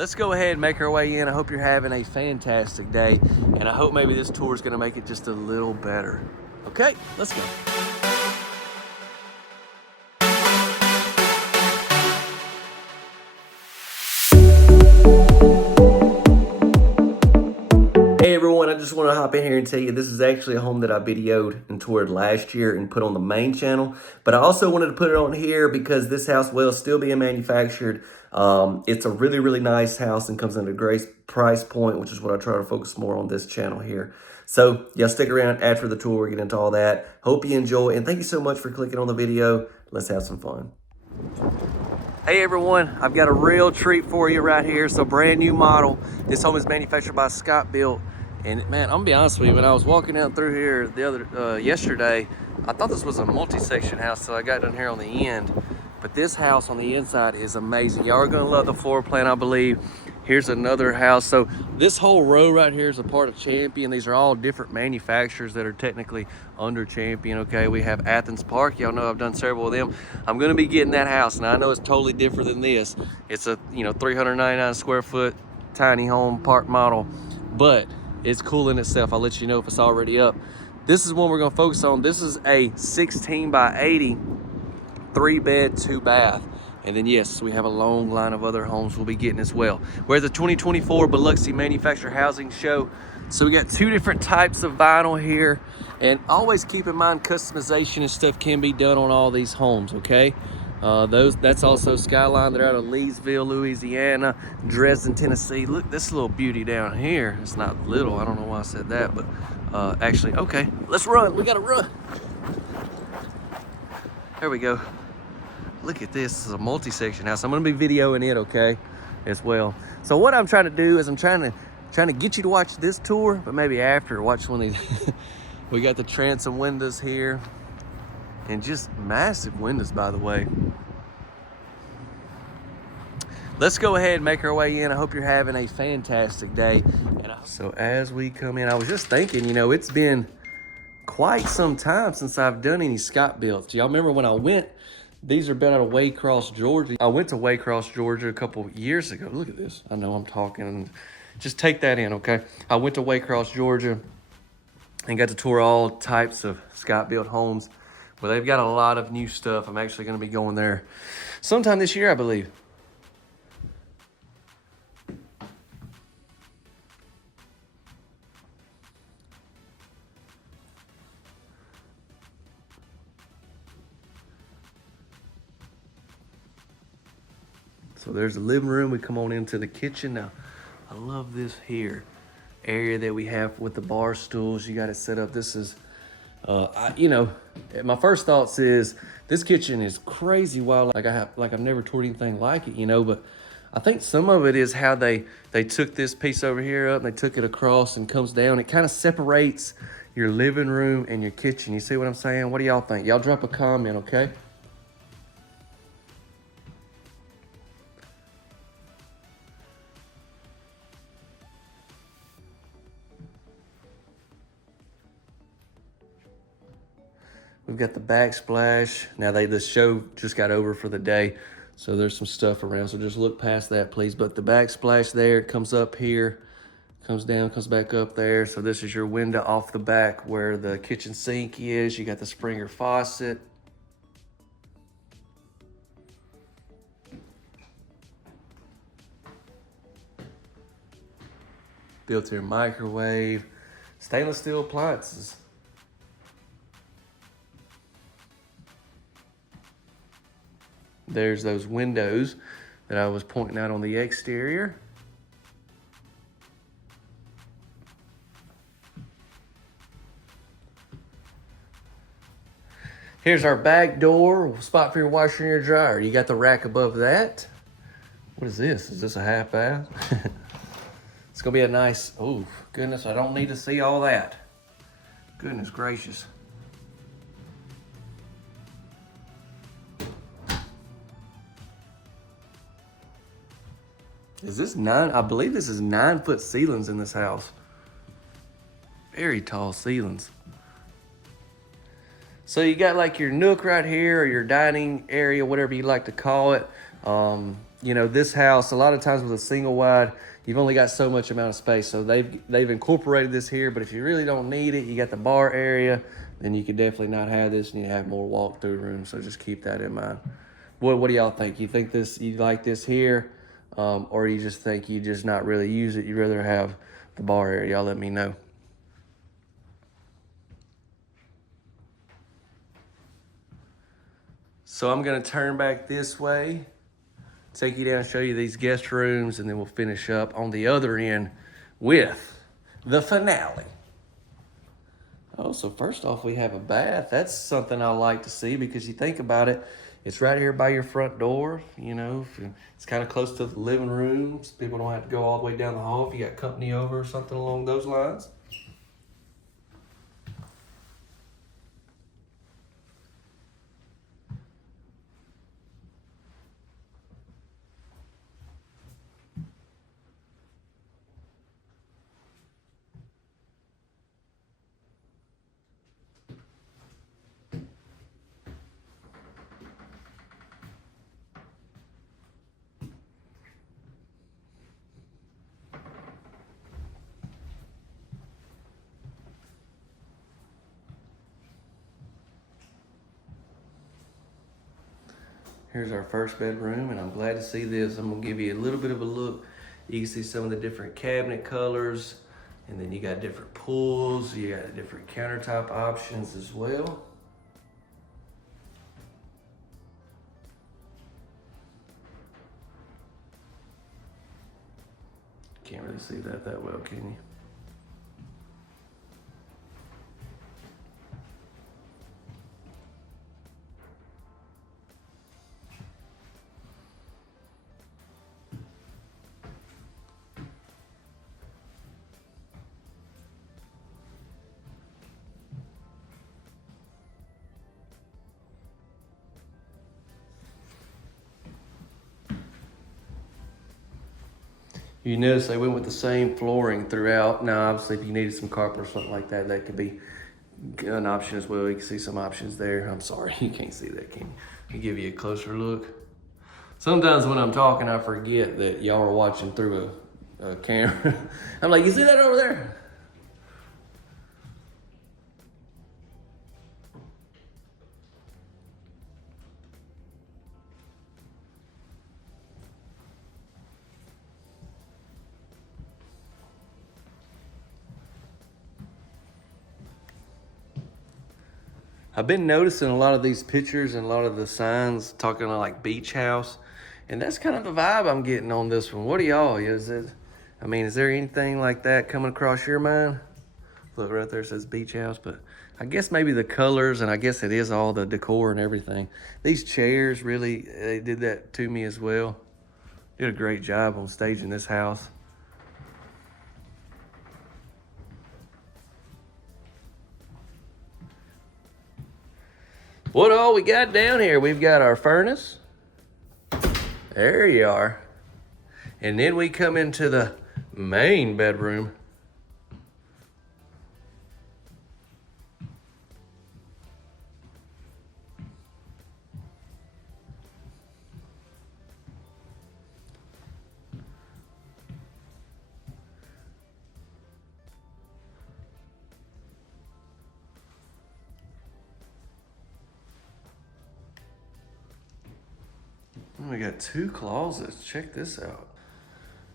let's go ahead and make our way in. I hope you're having a fantastic day, and I hope maybe this tour is going to make it just a little better. Okay, let's go. Hey everyone, I just want to hop in here and tell you this is actually a home that I videoed and toured last year and put on the main channel. But I also wanted to put it on here because this house will still be manufactured. It's a really nice house and comes at a great price point, which is what I try to focus more on this channel here. So yeah, stick around after the tour, we'll get into all that. Hope you enjoy, and thank you so much for clicking on the video. Let's have some fun. Hey everyone, I've got a real treat for you right here. So brand new model. This home is manufactured by Scotbilt. And man, I'm gonna be honest with you, when I was walking out through here yesterday, I thought this was a multi-section house till I got down here on the end. But this house on the inside is amazing. Y'all are gonna love the floor plan, I believe. Here's another house. So this whole row right here is a part of Champion. These are all different manufacturers that are technically under Champion, okay? We have Athens Park. Y'all know I've done several of them. I'm gonna be getting that house. Now I know it's totally different than this. It's a 399 square foot tiny home park model, but it's cool in itself. I'll let you know if it's already up. This is one we're gonna focus on. This is a 16 by 80, 3-bed, 2-bath. And then yes, we have a long line of other homes we'll be getting as well. We're at the 2024 Biloxi Manufactured Housing Show. So we got two different types of vinyl here. And always keep in mind customization and stuff can be done on all these homes, okay? That's also Skyline. They're out of Leesville, Louisiana, Dresden, Tennessee. Look, this little beauty down here. It's not little. I don't know why I said that, but actually, okay, let's run. We gotta run. There we go. Look at this. This is a multi-section house. I'm gonna be videoing it, okay, as well. So what I'm trying to do is I'm trying to get you to watch this tour, but maybe after, watch one of these. We got the transom windows here. And just massive windows, by the way. Let's go ahead and make our way in. I hope you're having a fantastic day. So as we come in, I was just thinking, it's been quite some time since I've done any Scotbilts. Y'all remember when I went, these are built out of Waycross, Georgia. I went to Waycross, Georgia a couple years ago. Look at this. I know I'm talking. Just take that in, okay? I went to Waycross, Georgia and got to tour all types of Scotbilt homes. Well, they've got a lot of new stuff. I'm actually going to be going there sometime this year, I believe. So there's the living room. We come on into the kitchen. Now, I love this here area that we have with the bar stools. You got it set up. This is my first thoughts is this kitchen is crazy wild. I've never toured anything like it, but I think some of it is how they took this piece over here up and they took it across and comes down. It kind of separates your living room and your kitchen. You see what I'm saying? What do y'all think? Y'all drop a comment, okay? We've got the backsplash. Now the show just got over for the day, so there's some stuff around. So just look past that, please. But the backsplash there, it comes up here, comes down, comes back up there. So this is your window off the back where the kitchen sink is. You got the Springer faucet. Built-in microwave, stainless steel appliances. There's those windows that I was pointing out on the exterior. Here's our back door, spot for your washer and your dryer. You got the rack above that. What is this? Is this a half bath? It's gonna be a nice, oh goodness, I don't need to see all that. Goodness gracious. Is this I believe this is 9-foot ceilings in this house. Very tall ceilings. So you got like your nook right here, or your dining area, whatever you like to call it. you know, this house, a lot of times with a single wide, you've only got so much amount of space. So they've incorporated this here, but if you really don't need it, you got the bar area, then you could definitely not have this and you have more walk-through room. So just keep that in mind. What do y'all think? You think you like this here, or you just think you just not really use it? You'd rather have the bar area? Y'all let me know. So I'm gonna turn back this way, take you down, show you these guest rooms, and then we'll finish up on the other end with the finale. Oh, so first off, we have a bath. That's something I like to see because you think about it, it's right here by your front door. You know, it's kind of close to the living rooms. People don't have to go all the way down the hall if you got company over or something along those lines. Here's our first bedroom, and I'm glad to see this. I'm gonna give you a little bit of a look. You can see some of the different cabinet colors, and then you got different pulls, you got different countertop options as well. Can't really see that well, can you? You notice they went with the same flooring throughout. Now, obviously, if you needed some carpet or something like that, that could be an option as well. You can see some options there. I'm sorry, you can't see that, can you? Let me give you a closer look. Sometimes when I'm talking, I forget that y'all are watching through a camera. I'm like, you see that over there? I've been noticing a lot of these pictures and a lot of the signs talking about like beach house, and that's kind of the vibe I'm getting on this one. What do y'all, is there anything like that coming across your mind? Look, right there, it says beach house, but I guess maybe the colors, and I guess it is all the decor and everything. These chairs really, they did that to me as well. Did a great job on staging this house. What all we got down here? We've got our furnace. There you are. And then we come into the main bedroom. We got 2 closets. Check this out.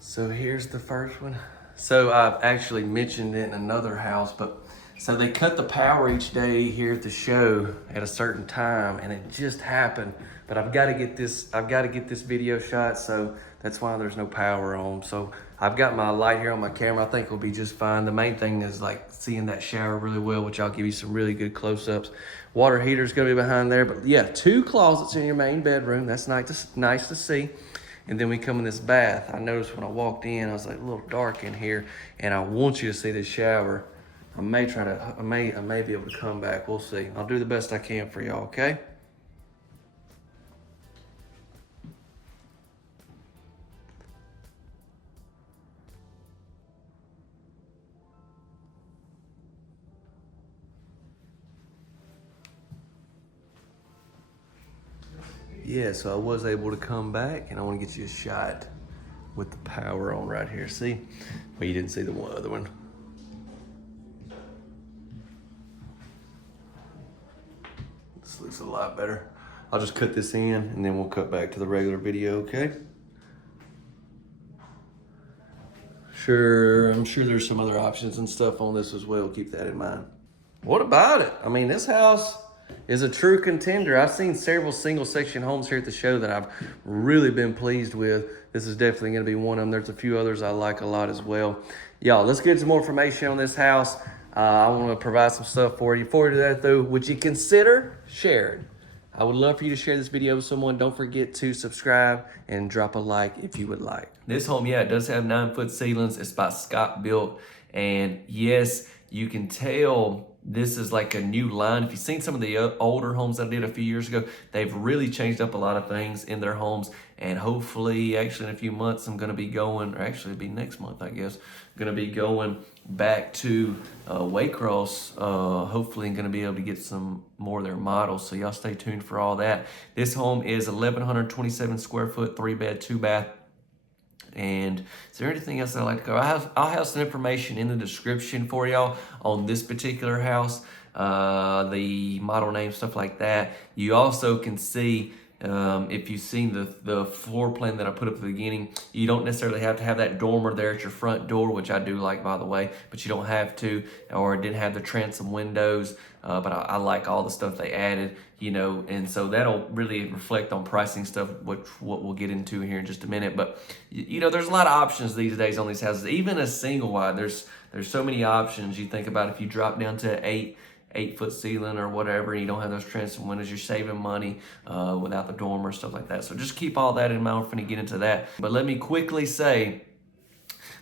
So here's the first one. So I've actually mentioned it in another house, but so they cut the power each day here at the show at a certain time, and it just happened. But I've got to get this video shot, so that's why there's no power on. So I've got my light here on my camera. I think it'll be just fine. The main thing is like seeing that shower really well, which I'll give you some really good close-ups. Water heater's gonna be behind there, but yeah, 2 closets in your main bedroom. That's nice to see. And then we come in this bath. I noticed when I walked in, I was like a little dark in here, and I want you to see this shower. I may be able to come back. We'll see. I'll do the best I can for y'all, okay? yeah, so I was able to come back, and I want to get you a shot with the power on right here. See? Well, you didn't see the one other one. This looks a lot better. I'll just cut this in, and then we'll cut back to the regular video, okay? Sure, I'm sure there's some other options and stuff on this as well. Keep that in mind. What about it? I mean, this house is a true contender. I've seen several single section homes here at the show that I've really been pleased with. This is definitely going to be one of them. There's a few others I like a lot as well. Y'all, let's get some more information on this house. I want to provide some stuff for you. Before we do that, though, would you consider sharing? I would love for you to share this video with someone. Don't forget to subscribe and drop a like if you would like. This home, yeah, it does have 9-foot ceilings. It's by Scotbilt. And yes, you can tell this is like a new line. If you've seen some of the older homes I did a few years ago, they've really changed up a lot of things in their homes. And hopefully, actually in a few months, I'm gonna be going, or actually it'll be next month, I guess, gonna be going back to Waycross, hopefully I'm gonna be able to get some more of their models. So y'all stay tuned for all that. This home is 1,127 square foot, 3-bed, 2-bath. And is there anything else I'd like to go? I'll have some information in the description for y'all on this particular house, the model name, stuff like that. You also can see, if you've seen the floor plan that I put up at the beginning, you don't necessarily have to have that dormer there at your front door, which I do like, by the way, but you don't have to, or it didn't have the transom windows, but I like all the stuff they added, you know, and so that'll really reflect on pricing stuff, what we'll get into here in just a minute. But you know, there's a lot of options these days on these houses. Even a single wide, there's so many options. You think about if you drop down to 8-foot ceiling or whatever, and you don't have those transom windows, you're saving money without the dormer, stuff like that. So just keep all that in mind. We're going to get into that. But let me quickly say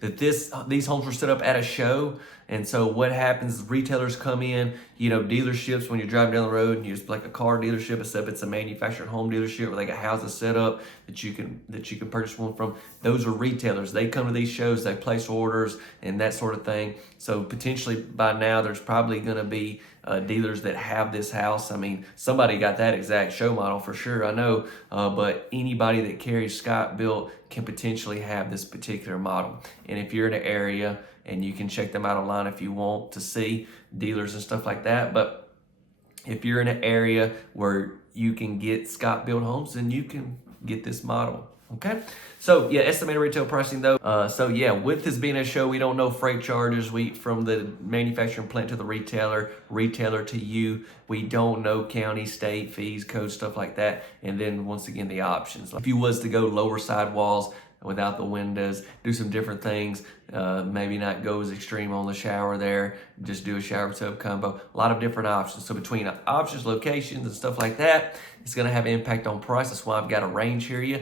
that these homes were set up at a show. And so what happens is retailers come in, you know, dealerships, when you're driving down the road and it's like a car dealership, except it's a manufactured home dealership where they got houses set up that you can purchase one from. Those are retailers. They come to these shows, they place orders and that sort of thing. So potentially by now there's probably going to be dealers that have this house. I mean, somebody got that exact show model for sure, I know, but anybody that carries Scotbilt can potentially have this particular model. And if you're in an area, and you can check them out online if you want to see dealers and stuff like that. But if you're in an area where you can get Scotbilt Homes, then you can get this model. Okay, so yeah, estimated retail pricing though. So yeah, with this being a show, we don't know freight charges. From the manufacturing plant to the retailer to you. We don't know county, state fees, code, stuff like that. And then once again, the options. If you was to go lower side walls without the windows, do some different things, maybe not go as extreme on the shower there, just do a shower tub combo, a lot of different options. So between options, locations, and stuff like that, it's gonna have an impact on price. That's why I've got a range here.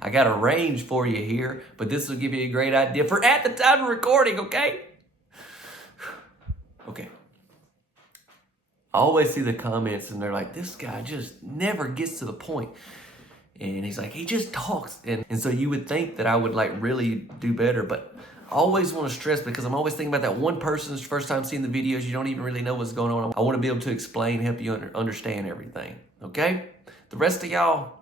I got a range for you here, but this will give you a great idea for at the time of recording, okay? Okay. I always see the comments and they're like, this guy just never gets to the point. And he's like, he just talks. And so you would think that I would like really do better, but I always want to stress, because I'm always thinking about that one person's first time seeing the videos, you don't even really know what's going on. I want to be able to explain, help you understand everything, okay? The rest of y'all,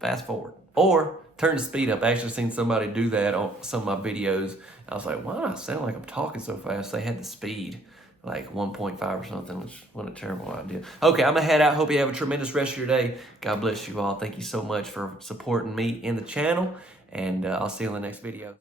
fast forward. Or turn the speed up. I actually seen somebody do that on some of my videos. I was like, why do I sound like I'm talking so fast? They had the speed like 1.5 or something, which wasn't a terrible idea. Okay, I'm gonna head out. Hope you have a tremendous rest of your day. God bless you all. Thank you so much for supporting me in the channel, and I'll see you in the next video.